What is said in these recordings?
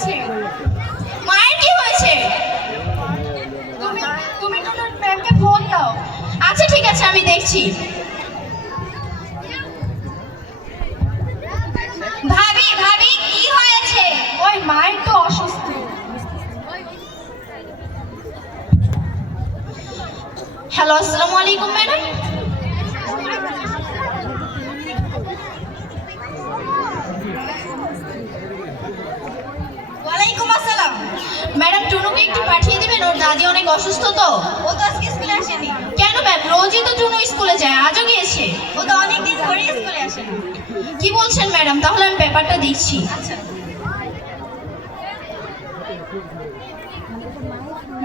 হয়েছে? মায়ের কি হয়েছে? তুমি তুমি টুনুর ম্যামকে ফোন দাও। আচ্ছা ঠিক আছে, আমি দেখছি। ভাবি ভাবি কি হয়েছে? ওই মায়ের তো অসুস্থ। হ্যালো, আসসালামু আলাইকুম ম্যাডাম। ওয়ালাইকুম আসসালাম। ম্যাডাম, টুনুকে একটু পাঠিয়ে দিবেন, ওর দাদি অনেক অসুস্থ তো। ও তো আজকে স্কুলে আসেনি। কেন ম্যাম, রোজই তো টুনু স্কুলে যায়, আজও গিয়েছে। ও তো অনেক দিন ধরে স্কুলে আসে না। কি বলছেন ম্যাডাম? তাহলে আমি পেপারটা দিচ্ছি। আচ্ছা।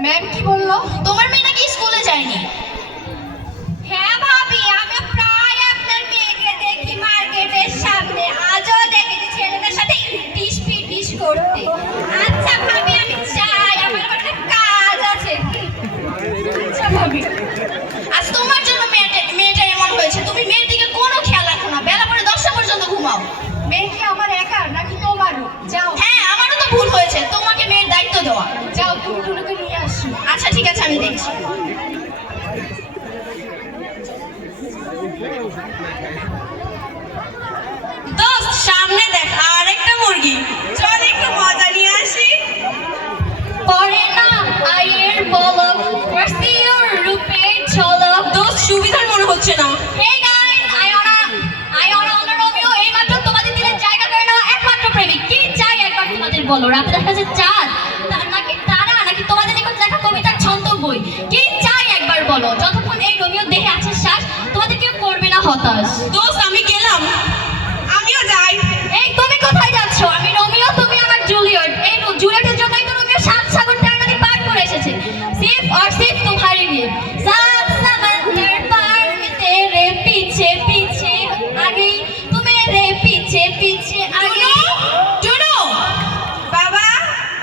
ম্যাম কি বললো? তোমার মেয়ে নাকি স্কুলে যায়নি। হ্যাঁ ভাবি, আমি প্রায় আপনার মেয়েকে দেখি মার্কেটের সামনে, আজও দেখেছি ছেলেদের সাথে ইটিস পিটিস করতে। আচ্ছা ভাবি, আমি যাই, আমার আবার একটা কাজ আছে। আচ্ছা ভাবি। আজ তোমার জন্য মেয়েটা এমন হয়েছে। তুমি মেয়ের দিকে কোনো খেয়াল রাখো না, বেলা পরে 10টা পর্যন্ত ঘুমাও। মেয়ে কি আমার একার নাকি তোমারও? যাও হ্যাঁ, আমারও তো ভুল হয়েছে তোমাকে মেয়ের দায়িত্ব দেওয়া। যাও, তুমি টুনুকে নিয়ে আসো। আচ্ছা ঠিক আছে, আমি দেখছি। দোস্ত, সামনে দেখ আরেকটা মুরগি, চল একটু মজা নিয়ে আসি। পরে না আয়ের বলক, রসিওর রূপের ঝলক। দোস্ত, সুবিধার মনে হচ্ছে না। Hey guys, আয়না হলো রোমিও, এইমাত্র তোমাদের দিলে জায়গা করে নেওয়া একমাত্র প্রেমিক। কি চাই একবার তোমাদের বলো? রাতে দেখা যাচ্ছে চাঁদ, নাকি তারা, নাকি তোমাদের নিকট লেখা কবিতার ছন্দ বই? কি চাই একবার বলো? যতক্ষণ এই রোমিও দেহে আছে শ্বাস, তোমাদের কেউ করবে না হতাশ। দোস্ত, আমি গেলাম। আমিও যাই। এই তুমি কোথায় যাচ্ছ? আমি রোমিও, তুমি আমার জুলিয়েট। এই জুলিয়েটের জন্যই তো রোমিও 7 সাগর 3 নদী পার করে এসেছে। সির্ফ और सिर्फ तुम्हारे लिए। 7 समंदर पार में तेरे पीछे पीछे आ गई, तू मेरे पीछे पीछे आ गई। টুনু, বাবা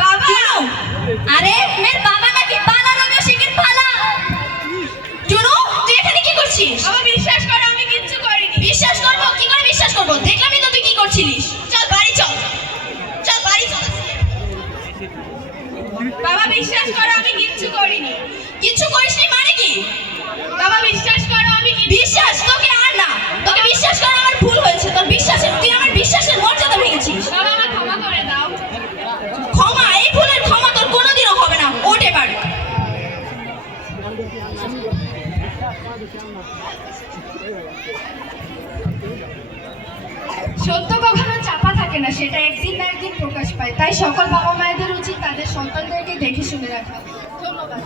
বাবা। আরে মেয়ের বাবা নাকি? পালা রোমিও, শিগগির পালা। টুনু, তুই এখানে কি করছিস? বাবা, বিশ্বাস করো আমি কিচ্ছু করিনি। বিশ্বাস করবো? কি করে বিশ্বাস করবো? দেখলামই তো তুই কি করছিলিস। চল বাড়ি চল, চল বাড়ি চল। বাবা, বিশ্বাস করো আমি কিচ্ছু করিনি। কিচ্ছু করিসনি মানে কি? বাবা, বিশ্বাস করো আমি বিশ্বাস তোকে আর না, তোকে বিশ্বাস করা আমার ভুল হয়েছে। তোর বিশ্বাসের, তুই আমার বিশ্বাসের মর্যাদা ভেঙেছিস। বাবা, আমার ক্ষমা করে দাও। ক্ষমা? এই ভুলের ক্ষমা তোর কোনোদিনও হবে না। ওঠ এবার। সত্য কখনো চাপা থাকে না, সেটা একদিন না একদিন প্রকাশ পায়। তাই সকল বাবা মায়েদের উচিত তাদের সন্তানদেরকে দেখে শুনে রাখা। ধন্যবাদ।